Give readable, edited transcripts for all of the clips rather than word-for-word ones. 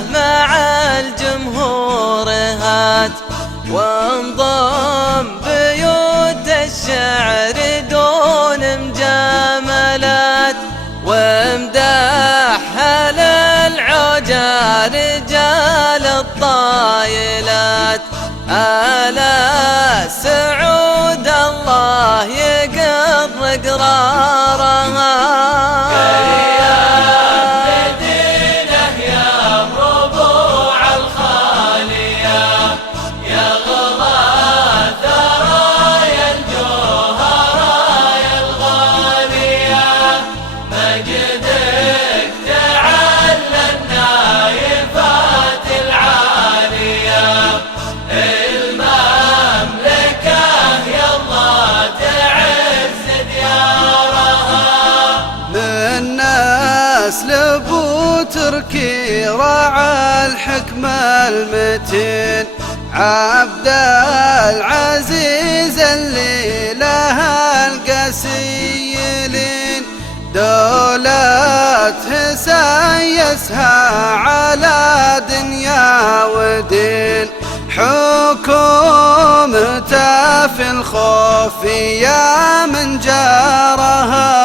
مع الجمهور هات، وانضم بيوت الشعر دون مجاملات، وامدح أهل العجا رجال الطايلات. آل سعود الله يقر قرارها، لابو تركي راعى الحكم المتين، عبد العزيز اللي لها القسيلين، دولته سيسها على دنيا ودين، حكومته في الخفية من جارها.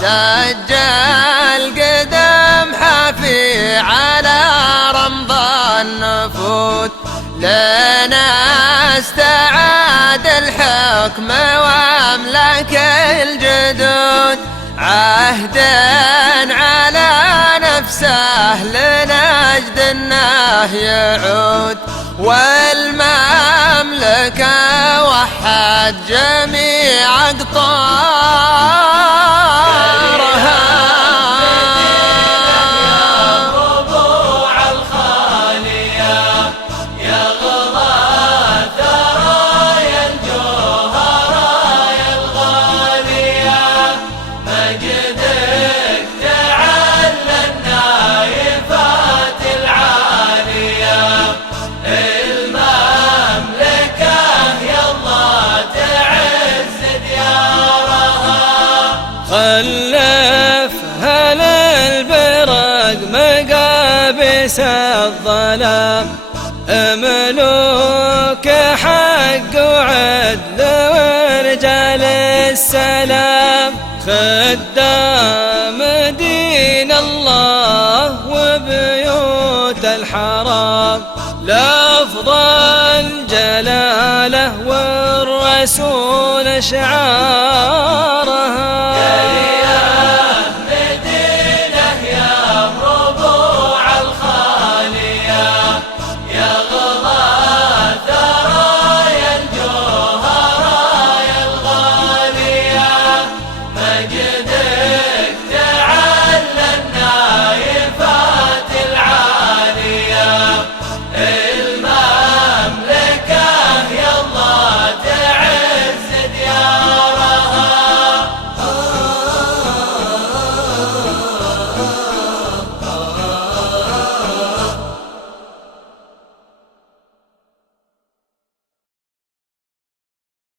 سجل قدم حفي على رمضان نفوت، لنا استعاد الحكم واملاك الجدود، عهد على نفسه لنجد انه يعود، والمملكة وحد جميع أقطارها. ربوع الخالية يا غضا ثرايا الجوهرايا الغالية، مجدك تعلى النايفات العالية، المملكة يا الله تعز ديارها. خلفها للبرق مقابس الظلام، ملوك حق وعدل ورجال السلام، خدام دين الله وبيوت الحرام، لأفضل جلاله والرسول شعار.